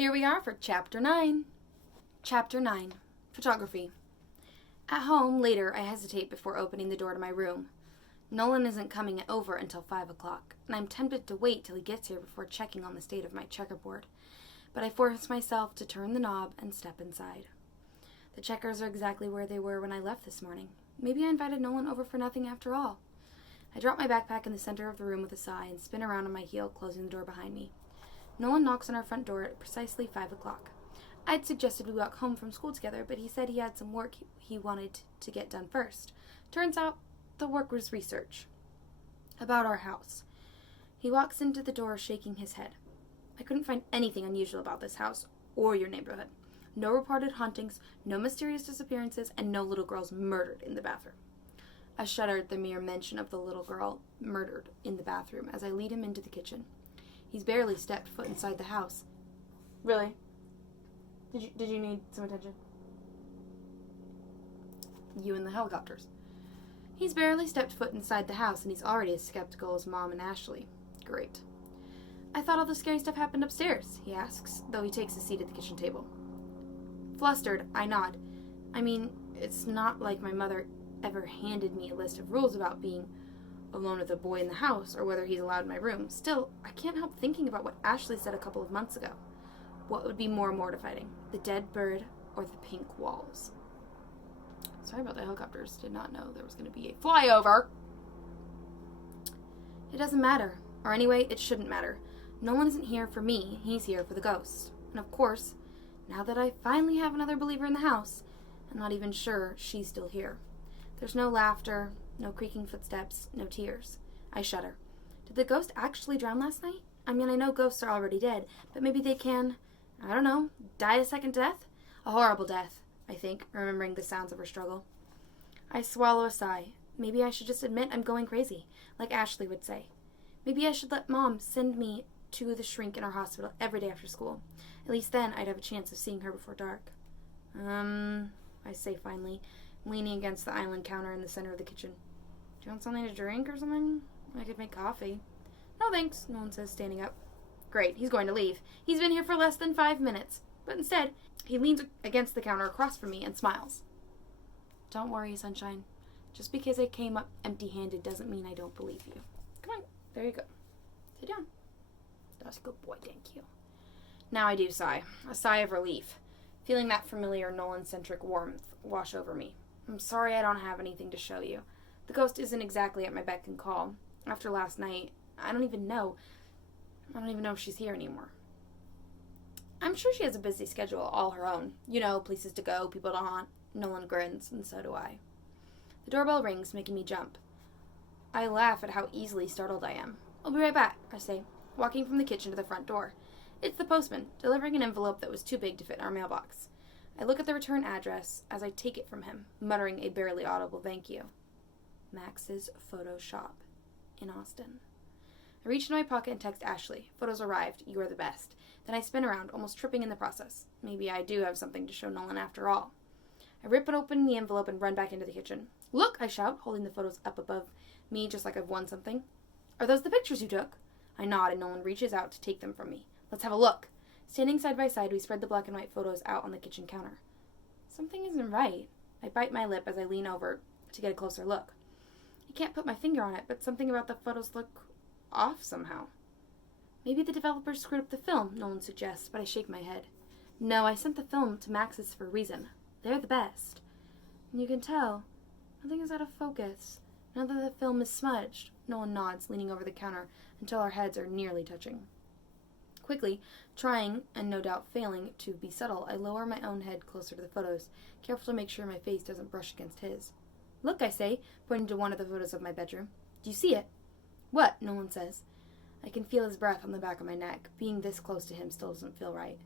Here we are for Chapter 9. Chapter 9. Photography. At home, later, I hesitate before opening the door to my room. Nolan isn't coming over until 5 o'clock, and I'm tempted to wait till he gets here before checking on the state of my checkerboard. But I force myself to turn the knob and step inside. The checkers are exactly where they were when I left this morning. Maybe I invited Nolan over for nothing after all. I drop my backpack in the center of the room with a sigh and spin around on my heel, closing the door behind me. Nolan knocks on our front door at precisely 5 o'clock. I'd suggested we walk home from school together, but he said he had some work he wanted to get done first. Turns out, the work was research. About our house. He walks into the door shaking his head. I couldn't find anything unusual about this house or your neighborhood. No reported hauntings, no mysterious disappearances, and no little girls murdered in the bathroom. I shudder at the mere mention of the little girl murdered in the bathroom as I lead him into the kitchen. He's barely stepped foot inside the house. Really? Did you need some attention? You and the helicopters. He's barely stepped foot inside the house, and he's already as skeptical as Mom and Ashley. Great. I thought all the scary stuff happened upstairs, he asks, though he takes a seat at the kitchen table. Flustered, I nod. I mean, it's not like my mother ever handed me a list of rules about being alone with a boy in the house, or whether he's allowed in my room. Still, I can't help thinking about what Ashley said a couple of months ago. What would be more mortifying, the dead bird or the pink walls? Sorry about the helicopters. Did not know there was going to be a flyover. It doesn't matter. Or anyway, it shouldn't matter. Nolan isn't here for me. He's here for the ghost. And of course, now that I finally have another believer in the house, I'm not even sure she's still here. There's no laughter, no creaking footsteps, no tears. I shudder. Did the ghost actually drown last night? I mean, I know ghosts are already dead, but maybe they can, I don't know, die a second death? A horrible death, I think, remembering the sounds of her struggle. I swallow a sigh. Maybe I should just admit I'm going crazy, like Ashley would say. Maybe I should let Mom send me to the shrink in our hospital every day after school. At least then I'd have a chance of seeing her before dark. I say finally, leaning against the island counter in the center of the kitchen. Do you want something to drink or something? I could make coffee. No thanks, Nolan says, standing up. Great, he's going to leave. He's been here for less than 5 minutes. But instead, he leans against the counter across from me and smiles. Don't worry, sunshine. Just because I came up empty-handed doesn't mean I don't believe you. Come on, there you go. Sit down. That's a good boy, thank you. Now I do sigh. A sigh of relief. Feeling that familiar Nolan-centric warmth wash over me. I'm sorry I don't have anything to show you. The ghost isn't exactly at my beck and call. After last night, I don't even know if she's here anymore. I'm sure she has a busy schedule all her own. You know, places to go, people to haunt. Nolan grins, and so do I. The doorbell rings, making me jump. I laugh at how easily startled I am. I'll be right back, I say, walking from the kitchen to the front door. It's the postman, delivering an envelope that was too big to fit in our mailbox. I look at the return address as I take it from him, muttering a barely audible thank you. Max's Photo Shop in Austin. I reach into my pocket and text Ashley. Photos arrived. You are the best. Then I spin around, almost tripping in the process. Maybe I do have something to show Nolan after all. I rip it open the envelope and run back into the kitchen. Look, I shout, holding the photos up above me just like I've won something. Are those the pictures you took? I nod and Nolan reaches out to take them from me. Let's have a look. Standing side by side, we spread the black and white photos out on the kitchen counter. Something isn't right. I bite my lip as I lean over to get a closer look. I can't put my finger on it, but something about the photos look off somehow. Maybe the developers screwed up the film, Nolan suggests, but I shake my head. No, I sent the film to Max's for a reason. They're the best. And you can tell, nothing is out of focus. Now that the film is smudged, Nolan nods, leaning over the counter until our heads are nearly touching. Quickly, trying, and no doubt failing, to be subtle, I lower my own head closer to the photos, careful to make sure my face doesn't brush against his. Look, I say, pointing to one of the photos of my bedroom. Do you see it? What? Nolan says. I can feel his breath on the back of my neck. Being this close to him still doesn't feel right.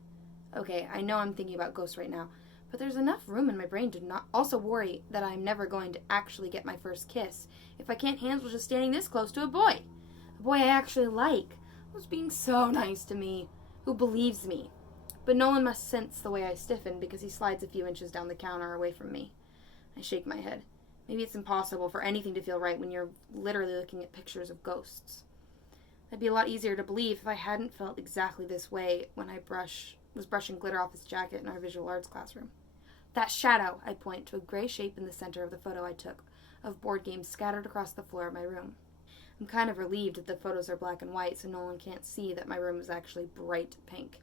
Okay, I know I'm thinking about ghosts right now, but there's enough room in my brain to not also worry that I'm never going to actually get my first kiss if I can't handle just standing this close to a boy I actually like, who's being so nice to me, who believes me. But Nolan must sense the way I stiffen because he slides a few inches down the counter away from me. I shake my head. Maybe it's impossible for anything to feel right when you're literally looking at pictures of ghosts. That'd be a lot easier to believe if I hadn't felt exactly this way when I brush was brushing glitter off his jacket in our visual arts classroom. That shadow, I point to a gray shape in the center of the photo I took of board games scattered across the floor of my room. I'm kind of relieved that the photos are black and white so Nolan can't see that my room is actually bright pink.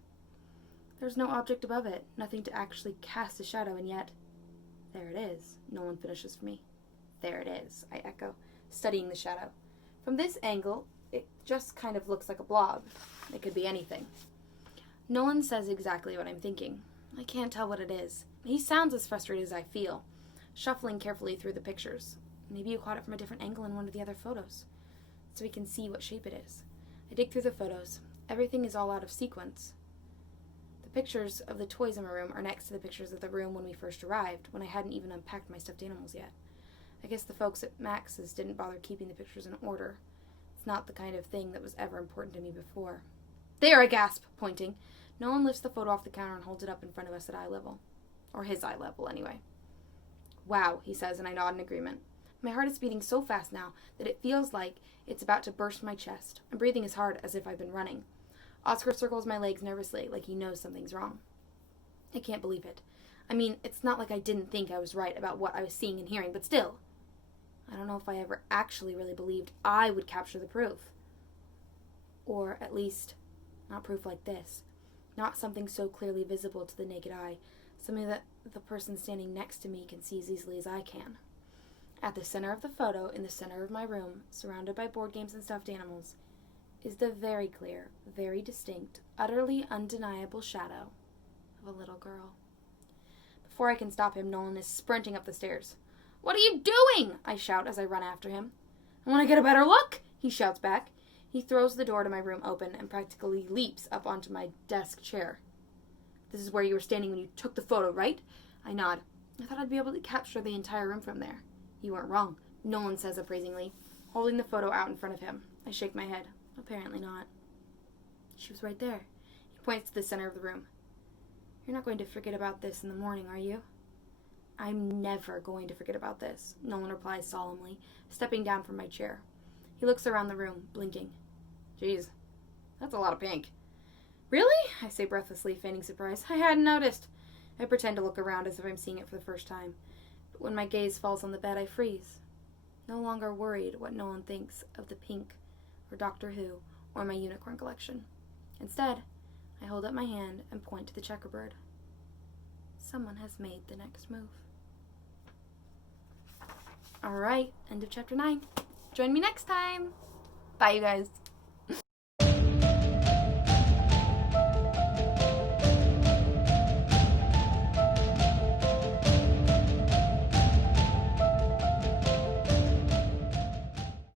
There's no object above it, nothing to actually cast a shadow, and yet, there it is, Nolan finishes for me. There it is, I echo, studying the shadow. From this angle, it just kind of looks like a blob. It could be anything. Nolan says exactly what I'm thinking. I can't tell what it is. He sounds as frustrated as I feel, shuffling carefully through the pictures. Maybe you caught it from a different angle in one of the other photos, so we can see what shape it is. I dig through the photos. Everything is all out of sequence. The pictures of the toys in my room are next to the pictures of the room when we first arrived, when I hadn't even unpacked my stuffed animals yet. I guess the folks at Max's didn't bother keeping the pictures in order. It's not the kind of thing that was ever important to me before. There, I gasp, pointing. Nolan lifts the photo off the counter and holds it up in front of us at eye level. Or his eye level, anyway. Wow, he says, and I nod in agreement. My heart is beating so fast now that it feels like it's about to burst my chest. I'm breathing as hard as if I've been running. Oscar circles my legs nervously, like he knows something's wrong. I can't believe it. I mean, it's not like I didn't think I was right about what I was seeing and hearing, but still. I don't know if I ever actually really believed I would capture the proof. Or, at least, not proof like this. Not something so clearly visible to the naked eye. Something that the person standing next to me can see as easily as I can. At the center of the photo, in the center of my room, surrounded by board games and stuffed animals, is the very clear, very distinct, utterly undeniable shadow of a little girl. Before I can stop him, Nolan is sprinting up the stairs. "What are you doing?" I shout as I run after him. "I want to get a better look," he shouts back. He throws the door to my room open and practically leaps up onto my desk chair. "This is where you were standing when you took the photo, right?" I nod. "I thought I'd be able to capture the entire room from there." "You weren't wrong," Nolan says appraisingly, holding the photo out in front of him. I shake my head. Apparently not. "She was right there." He points to the center of the room. "You're not going to forget about this in the morning, are you?" "I'm never going to forget about this," Nolan replies solemnly, stepping down from my chair. He looks around the room, blinking. "Geez, that's a lot of pink." "Really?" I say breathlessly, feigning surprise. "I hadn't noticed." I pretend to look around as if I'm seeing it for the first time. But when my gaze falls on the bed, I freeze. No longer worried what Nolan thinks of the pink, or Doctor Who, or my unicorn collection. Instead, I hold up my hand and point to the checkerboard. Someone has made the next move. Alright, end of chapter 9. Join me next time. Bye, you guys.